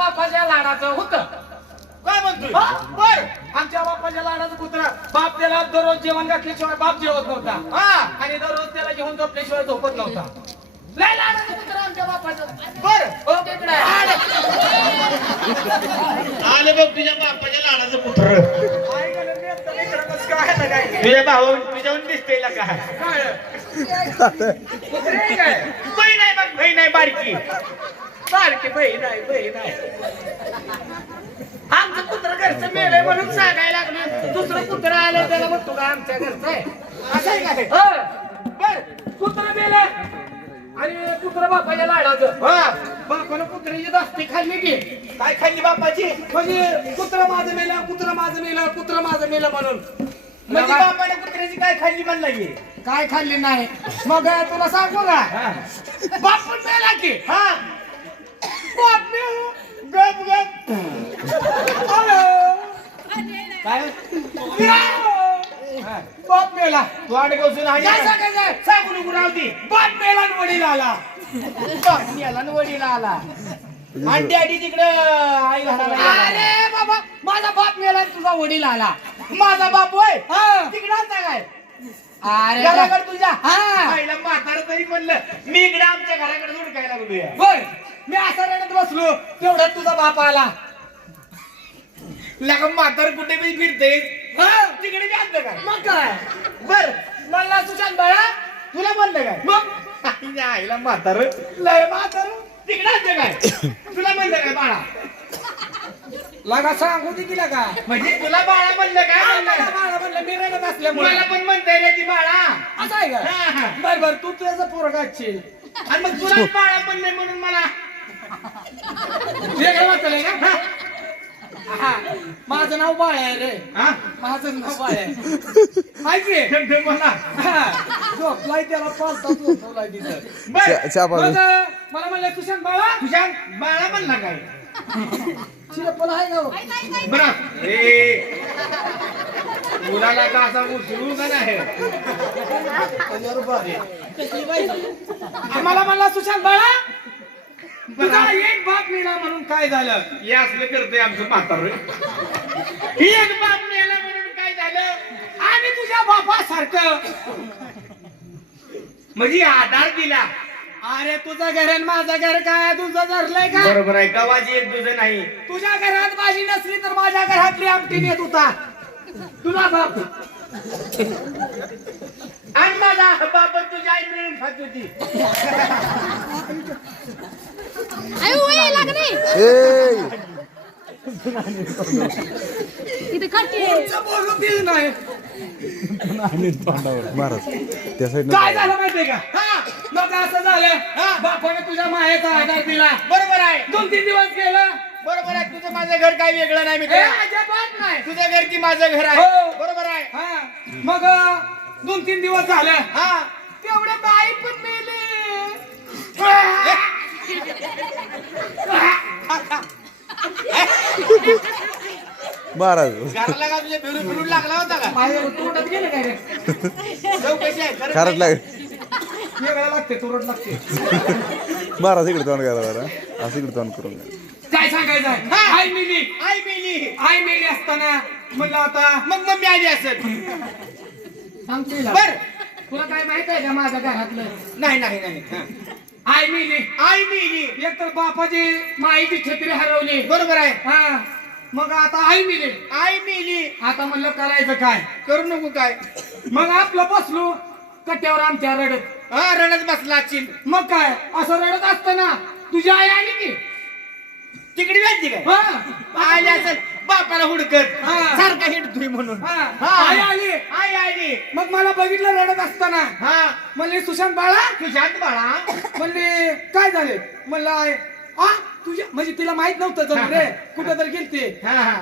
बापाच्या लाडाचं होतं. काय म्हणतोय? हा? बर आमच्या बापाच्या लाडाचं कुत्रा. बाप त्याला दररोज जेवण घातल्याशिवाय बाप जेवत नव्हता. हा. आणि दररोज त्याला जेवण झोपल्याशिवाय झोपत नव्हता. लय लाडाचं कुत्रा आमच्या बापाचं. बर. हो तिकडे. आलं. बघ तुझ्या बापाच्या लाडाचं पुत्र? तुझ्या भाऊ तुझ्याहून दिसतेला काय? बहीण आहे बघ बहीण आहे बारकी. सारखी बहीण आहे बहीण आहे. आमचं कुत्र घरचं मेलंय म्हणून सांगायला लागलं दुसरं कुत्र आलं त्याला म्हणतो का आमच्या घरचं आहे? असं आहे हो. बर कुत्र मेलं आणि कुत्र बापाच्या लाडाचं. बापानं कुत्र्याची दस्ती खाल्ली की. काय खाल्ली बापाची? म्हणजे कुत्र माझं मेलं कुत्र माझं मेलं कुत्र माझं मेलं म्हणून. म्हणजे बापाने कुत्र्याची काय खाल्ली म्हणला की काय खाल्ली नाही. मग तुला सांगू का? हा. बापून मेला की. हा. बाप मेला. गप गप काय हा. बाप मेला तू अडकवसून आहे काय? सांगायचं सांगू नको आणि वडील आला बाप मेला न वडील आला आडी तिकडं आई. अरे बाबा माझा बाप मेला आणि तुझा वडील आला माझा बाप होय हा. तिकडं आलता काय अरे घराकडे तुझ्या हा. आईला म्हातारं तरी म्हणलं मी इकडे आमच्या घराकडे हुडकायला लागलोय बर. मी असा रडत बसलो तेवढ्यात तुझा बाप आला. लगा म्हातार कुठे बी फिरते. तिकडे बी आणलं काय? मग काय? बर. मला सुशांत बाळा तुला म्हणलं काय? मग? आईला म्हातार. लय म्हातार. तिकडे आणलं काय? लगा सांगू दे तिला का म्हणजे तुला बाळा म्हणलं काय म्हणलं? बाळा म्हणलं मी रडत असल्यामुळे. मला पण म्हणताय रे ती बाळा. असं आहे हा, का? हा. बर बर तू तुझ्याचा पोरगा असशील आणि मग तुला बाळा म्हणले म्हणून मला. वेगळं हा. हा. माझं नाव बाळ आहे रे. हा? माझं नाव बाळ आहे. की? ठेव मला. हा. झोपलाय त्याला पालता झोपलाय तिथं. बर. चा- चहा मग पाणी मला म्हणलं सुशांत बाळा? तुझ्या बाळा म्हणला काय? शिरपल आहे का हो? बरं. ए मुलाला का असा उचलू का नाही? मला म्हणला सुशांत बाळा तुझा एक बाप मिळा म्हणून काय झालं? हे असलं करतोय आमचं म्हातार. ही एक बाप मेला म्हणून काय झालं? आणि तुझ्या बापासारखं. म्हणजे आधार दिला. अरे तुझं घर आणि माझं घर काय? तुझं धरलंय का? बरोबर आहे. गव्हाची एक तुझं नाही तुझ्या घरात भाजी नसली तर माझ्या घरातली आमटी नेत होता तुला बाप. आणि माझा बाप तुझ्या आई मिळून खात होती. अयो वय इथे बोलू नाही. महाराज त्या साईड काय झालं माहितीये का? हा? मग असं झालं हा. बापाने तुझ्या मायेचा आधार दिला. बरोबर आहे. दोन तीन दिवस गेलं. बरोबर आहे. तुझं माझं घर काय वेगळं नाही मित्र. अजिबात नाही. तुझं घर की माझं घर आहे. हो. बरोबर आहे. हा. मग दोन तीन दिवस झालं. हा. आई पण मेली. महाराज. घराला का तुझ्या फिरून फिरून लागला होता का? माझ्या तोंडात गेलं काय रे चौकशी आहे. खरं खरंच लाग वेगळा लागते तुरट लागते. महाराज इकडे तोंड करा जरा. असं इकडे तोंड करून घ्या. काय सांगायचं आहे? आई मेली. आई मेली. आई मेली असताना म्हणलं आता मग मम्मी आली असेल. सांगतो हिला. बर. तुला काय माहीत आहे का माझ्या घरातलं? नाही नाही नाही. हा. आई मेली. आई मेली. एक तर बापाची माईची छत्री हरवली. बरोबर आहे. हा. मग आता आई मेली. आई मेली. आता म्हणलं करायचं काय? करू नको काय. मग आपलं बसलो. कट्यावर आमच्या रडत. हा रडत बसला चिल मग काय? असं रडत असताना तुझी आई आली की? तिकडे व्याजी काय? हा. आली असेल. बापाला हुडकत. हा. सारखा हिंडतोय म्हणून. हा. हा. आई आली. आई आली. मग मला बघितलं रडत असताना. हा. म्हणले सुशांत बाळा. तू शांत बाळा. म्हणले काय झाले? म्हणलं आई, आ तुझ्या म्हणजे तिला माहीत नव्हतं जणू रे. कुठं तर गेलते. हा हा.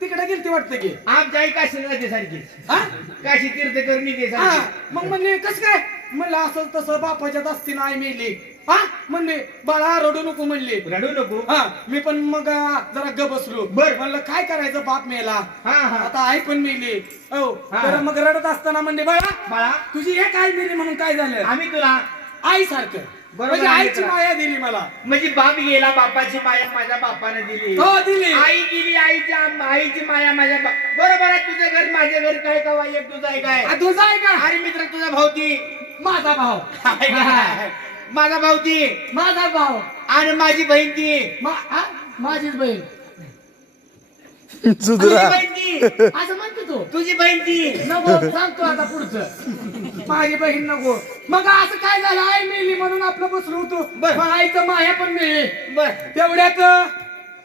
तिकडे गेलते वाटतं की. आमच्या आई काशी जाते सारखी. हा? काशी तीर्थ करून हा. मग म्हणले कस काय? म्हणलं असं तसं बापाच्यात असते ना आई मेली. हा? म्हणले बाळा रडू नको म्हणले. रडू नको? हा मी पण मग जरा ग बसलो. बर. म्हणलं काय करायचं बाप मेला? हा हा. आता आई पण मेली. हो हा. तर मग रडत असताना म्हणले बाळा बाळा. तुझी एक आई मेली म्हणून काय झालं? आम्ही तुला आई सारखं बरोबर म्हणजे आहे आईची मित्रा. माया दिली मला. म्हणजे बाप गेला बापाची माया माझ्या बापाने दिली. हो दिली. आई गेली आईच्या आईची माया माझ्या बा- बरोबर आहे तुझं घर माझ्या घर काय का एक तुझं आहे काय? आ, तुझा आहे का? अरे मित्र तुझा भाऊ ती माझा का? माझा भाऊ ती माझा भाव आणि माझी बहीण ती? माझीच बहीण. तुझी सुधरा. बहीण ती असं म्हणतो तू. तुझी बहीण ती नको सांगतो आता पुढचं. माझी बहीण नको. मग असं काय झालं? आई मेली म्हणून आपलं बसलो होतो. बर. आईचं माया पण मिळेली बर. तेवढ्यात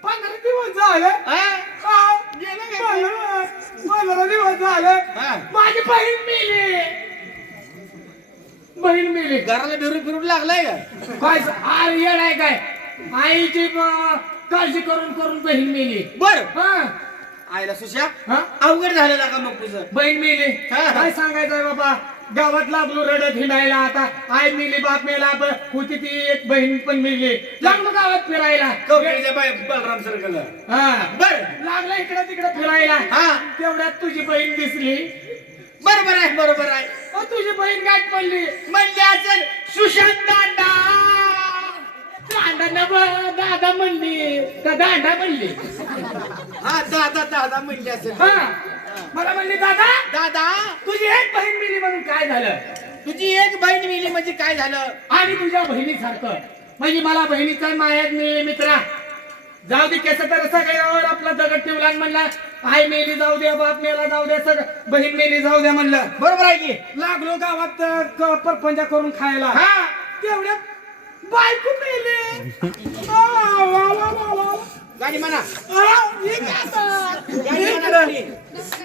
पंधरा दिवस झाले. हा? हा, पंधरा पंधरा दिवस झाले. हा. माझी बहीण मेली. बहीण मेली. घराला फिरून फिरून लागलाय का? काय स- आ, येड आहे काय? आईची काळजी करून करून बहीण मेली. बर. हा. आईला सुशा हा? अवघड झालेला का मग तुझं. बहीण मेली. हा. काय सांगायचंय बाबा? गावात लागलो रडत हिंडायला आता. आई मेली बाप मेला ब- होती ती एक बहीण पण मेली. लागलो गावात फिरायला. बलराम सर्कल. हा. बर. लागला इकडे तिकडे फिरायला. हा. तेवढ्यात तुझी बहीण दिसली. बरोबर आहे बरोबर आहे. तुझी बहीण गाठ पडली. म्हणजे असेल सुशांत दांडा. दादा नव दादा म्हणली. का दांडा म्हणली. हा दादा दादा म्हणजे असेल. हा. मला म्हणली दादा दादा तुझी एक बहीण मिली म्हणून काय झालं? तुझी एक बहीण मिली म्हणजे काय झालं? आणि तुझ्या बहिणीसारखं. म्हणजे मला बहिणीचा मायात मिळेल मित्रा. जाऊ दे कसं तर सगळ्यावर आपला दगड ठेवला आणि म्हणला आई मेली जाऊ द्या बाप मेला जाऊ द्या सगळं. बहीण मेली जाऊ द्या म्हणलं. बरोबर आहे की? लागलो गावात क- परपंचा करून खायला. हा. तेवढ्यात बायको मेली. आ, वा, वा, वा, वा. गाडी म्हणा. आ, आता? इकडे.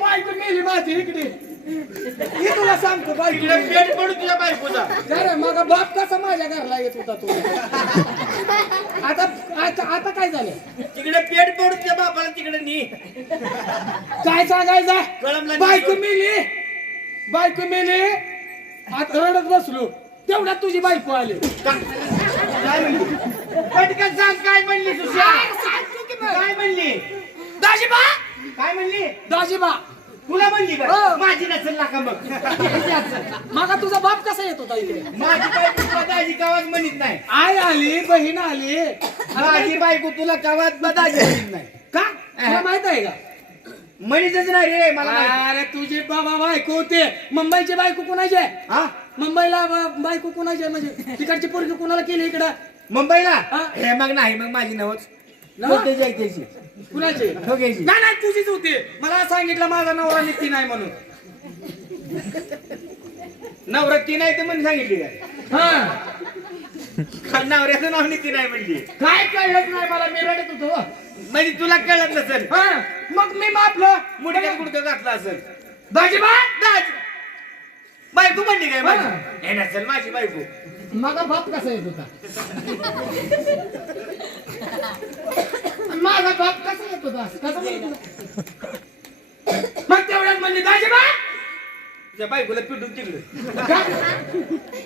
बायको मेली माझी इकडे. हे तुला सांगतो बायको मेली. पेट पडू तुझ्या बायकोचा. अरे मग बाप कसा माझ्या घरला येत होता तू. आता आता आता काय झालं? तिकडे पेट पडू तुझ्या तिकडे नी. काय सांगायचं कळमला बायको मेली. बायको मेली. आता रडत बसलो. तेवढ्यात तुझी बायको आली. काय म्हणली? पटकन सांग काय म्हणली सुशा काय म्हणली? दाजीबा? काय म्हणली? दाजीबा. तुला म्हणली हो. का माझी नसेल ना का मग? मग तुझा बाप कसा येत होता इकडे? माझी बायको तुला दाजी गावात म्हणत नाही. आई आली बहीण आली. माझी बायको तुला गावात दाजी म्हणत नाही. का? तुला माहीत आहे का? म्हणतच नाही रे मला माहीत. अरे तुझी बाबा बायको होते. मुंबईची बायको कुणाची आहे? हा? मुंबईला ब- बायको कुणाची आहे? म्हणजे तिकडची पोरगी कुणाला केली इकडं? मुंबईला? हा. हे मग नाही मग माझी नवच. नवं? कोणत्याची आहे त्याची कुणाची नाही नाही तुझीच होती. मला सांगितलं माझा नवरा नीती नाही म्हणून. नवरत्ती नाही तर म्हणून सांगितली काय? हा. नवऱ्याचं नाव नीती नाही म्हणली. काय कळलंच नाही मला मी रडत होतो. म्हणजे तुला कळत नसेल. हा मग मी मापलं मुडक्यात गुडकं घातलं असेल? दाज बायको म्हणली काय हा. माझी? हे. नसेल माझी बायको. माझा बाप कसा येत होता? माझा बाप कसा येत होता? कसा होता? मग तेवढ्यात म्हणजे दाजीबा तुझ्या बायकोला पिटून तिकडे?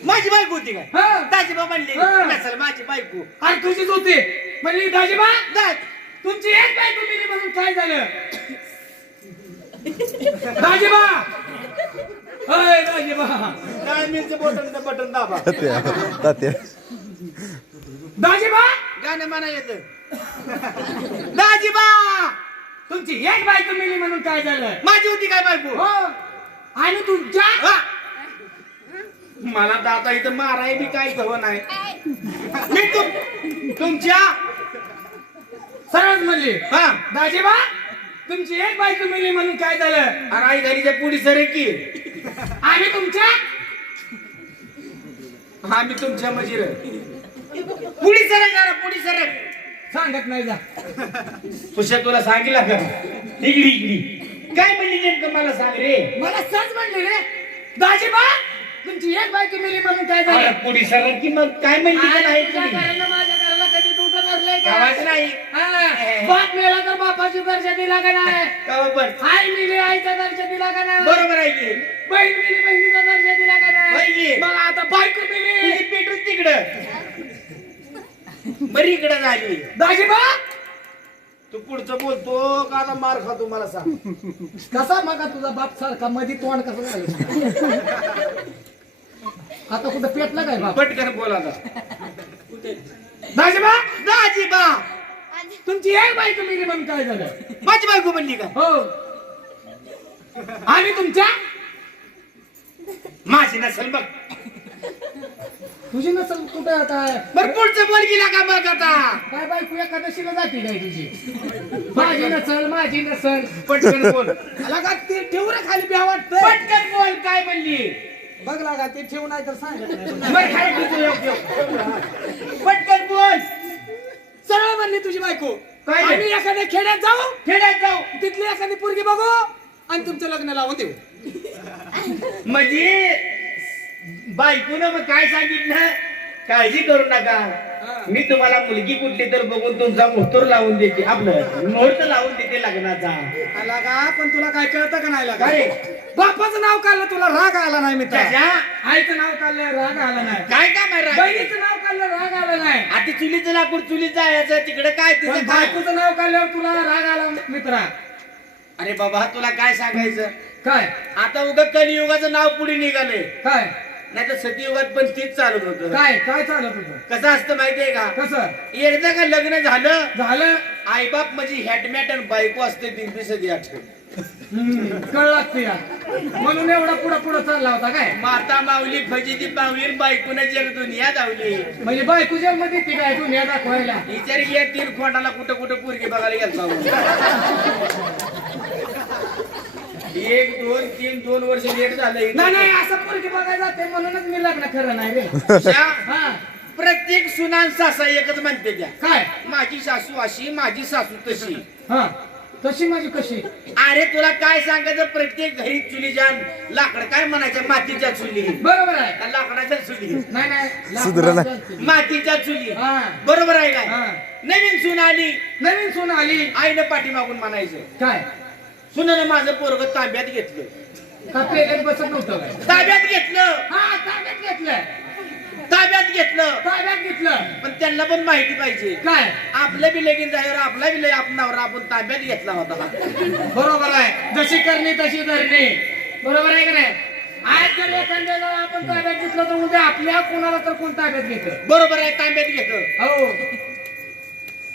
माझी बायको होती काय? हा. दाजीबा म्हणली हा. नसेल माझी बायको. अरे तुझीच होती. म्हणजे दाजीबा दाज. तुमची एक बायको मिली म्हणून काय झालं? दाजीबा अय दाजीबा डाळ मिरचं बटन बटन दाबा. तात्या तात्या दाजीबा! गाणं म्हणा येत. दाजीबा! तुमची एक बायको मिली म्हणून काय झालं? माझी होती काय बायको? हो. आणि तुमच्या. मला तर आता इथं माराय बी काही हवं नाही. मी तुम तुमच्या? सरळ म्हणली हा दाजीबा तुमची एक बायको मिली म्हणून काय झालं? अरे आई घरीच्या पुढी सर की. आणि तुमच्या? हा मी तुमच्या मजीर पुढी सरक जरा पुढी सरक सांगत नाही जा. तुझ्या तुला सांगितलं का? इकडी इकडी. काय म्हणली नेमकं मला सांग रे? मला सहज म्हणली रे. दाजीबा तुमची एक बायको मिली म्हणून काय झालं? पुढी सरक की मग काय म्हणली? का नाही तुझ्या तुम्ही? घरानं माझ्या घराला कधी नाही. हा, बाप मेला तर बापाची दर्जा दिला का नाही का पण. आई मिली आईचा दर्जा दिला का नाही बरोबर आहे की? बहीण मिली बहिणीचा दर्जा दिला का होय की? नाही मग आता बायको मिली. तुझी पेटून तिकडं. बरी इकडं झाली. दाजीबा तू पुढचं बोलतो का आता मार खातो मला सांग. कसा मगा तुझा बाप सारखा? मध्ये तोंड कसं झालं? आता कुठं पेटला काय बाप? पटकन बोला आता. दाजीबा? दाजीबा. तुमची एक बायको मेली म्हणून काय झालं? माझी बायको म्हणली का? हो. आणि तुमच्या? माझी नसेल बघ. तुझी नसल कुठे आता? बर पुढचं बोल गेला का बघ आता. काय बायको एकादशीला जाते काय तुझी? माझी नसल माझी नसल. पटकन बोल. का ते ठेवू रे खाली ब्या वाटतंय पटकन बोल काय म्हणली? बघ लागा ते ठेवू नाही तर सांग बरं, योग्य. पटकन बोल सरळ म्हणली तुझी बायको. काय? आम्ही एखाद्या खेड्यात जाऊ खेड्यात जाऊ. तिथली एखादी पोरगी बघू आणि तुमचं लग्न लावून देऊ. म्हणजे बायकोनं मग काय सांगितलं? काळजी करू नका. मी तुम्हाला मुलगी कुठली तर बघून तुमचा मुहूर्त लावून देते. आपलं मुहूर्त लावून देते लग्नाचा. आला का? पण तुला काय कळतं का नाही लागा काय? बापाचं नाव काढलं तुला राग आला नाही मित्र. त्याच्या आईचं नाव काढलं राग आला नाही. काय काम आहे राग? बहिणीचं नाव काढलं राग आला नाही. आता चुलीचं लाकूड चुलीत जायचं तिकडे काय पण तिचं काय? बायकोचं नाव काढल्यावर तुला राग आला मित्रा. अरे बाबा तुला काय सांगायचं? काय? आता उगा कलियुगाचं नाव पुढे निघालंय. काय? नाही तर सतयुगात पण तीच चालत होत. काय? काय चालत होतं? कसं असतं माहितीये का? कसं? एकदा का लग्न झालं झालं? आईबाप म्हणजे हॅटमॅट आणि बायको असते दिवशी सदी आठवण हम्म, कळ लागते या म्हणून एवढा पुढं पुढं चालला होता काय? माता माऊली फजिती पावली बायकोनं जग दुनिया धावली. म्हणजे बायको मध्ये ती काय दुनिया दाखवायला? विचार घ्या तीन खोंडाला कुठं कुठं पोरगी बघायला गेलता एक दोन तीन दोन वर्ष लेट नाही झालं नाही असं पोरगी बघायला जाते म्हणूनच मी लग्न खरं नाही रे. हा. प्रत्येक सुनान सासा एकच म्हणते त्या. काय? माझी सासू अशी माझी सासू तशी. हा. तशी माझी कशी? अरे तुला काय सांगायचं? प्रत्येक घरी चुलीच्या लाकड काय म्हणायच्या मातीच्या चुली. बरोबर आहे. का लाकडाच्या चुली. नाही नाही सुधरा ना. लाकडाचं. मातीच्या चुली. हा. बरोबर आहे काय? हा. नवीन सून आली. नवीन सून आली. आईनं पाठीमागून म्हणायचं. काय? सुनानं माझं पोरग ताब्यात घेतलं. का पेल्यात बसत नव्हतं काय? ताब्यात घेतलं. हा ताब्यात घेतलं ताब्यात घेतलं. ताब्यात घेतलं. पण त्यांना पण माहिती पाहिजे. काय? आपलं बी लगीन झाल्यावर आपला बी लय आपण ताब्यात घेतला होता. बरोबर आहे. जशी करणी तशी धरणी. बरोबर आहे की नाही? आज जर एखाद्याला आपण ताब्यात घेतलं तर उद्या आपल्या कोणाला तर कोण ताब्यात घेत? बरोबर आहे ताब्यात घेत. हो.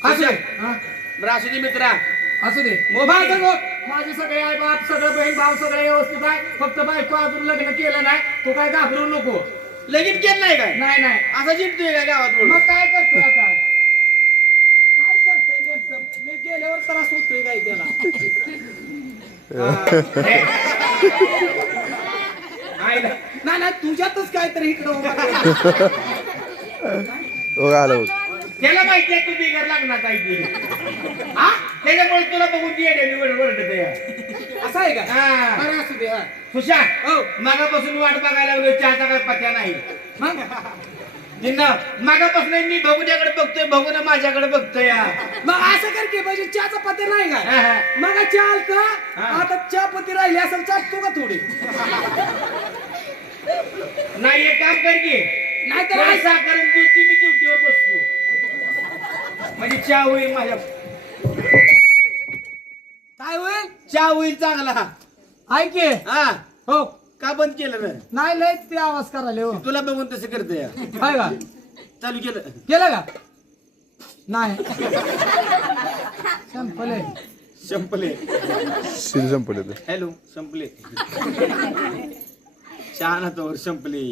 असू दे. हा, बरं असू दे मित्रा. असू दे. मग माझं सगळे आई बाप सगळं बहीण भाऊ सगळे व्यवस्थित आहे. फक्त बायको अजून लग्न केलं नाही. तू काय घाबरू नको. लगीन केलं नाही काय? नाही नाही. असं जिंकतोय काय गावात मग बोलून? काय करतोय आता? काय करतोय नेमकं? मी गेल्यावर त्रास होतोय काय त्याला. नाही नाही. तुझ्यातच काहीतरी इकडं उभा केलं. हो आलं. बघ त्याला माहिती आहे तू बिगर लागणार आहे की. हा? त्याच्यामुळे तुला बघून ती या. असं आहे का हा. बरं असू दे हा. सुशांत हो मागापासून वाट बघायला लागलो चहाचा काय पत्या नाही मग जिन्ना मागापासून मी भगुल्याकडे बघतोय भगुना माझ्याकडे बघतोय या. मग असं कर की म्हणजे चहाचा पत्ते नाही का हा, हा. मग चहा आलता हा. आता चहा पत्ती राहिली असेल चाटतो का थोडी नाही एक काम कर की नाही तर थोडं साखर आणि दूध ती मी ड्युटीवर बसतो म्हणजे चहा होईल माझ्या काय होईल चहा होईल चांगला. ऐक की. हा. हो. का बंद केलं ना नाही लय ते आवाज करायला हो तुला बघून तसं करतोय. काय का? चालू केलं. केलं का? नाही. संपल. संपले. संपले ते. हॅलो संपले. चहा ना तोवर संपले.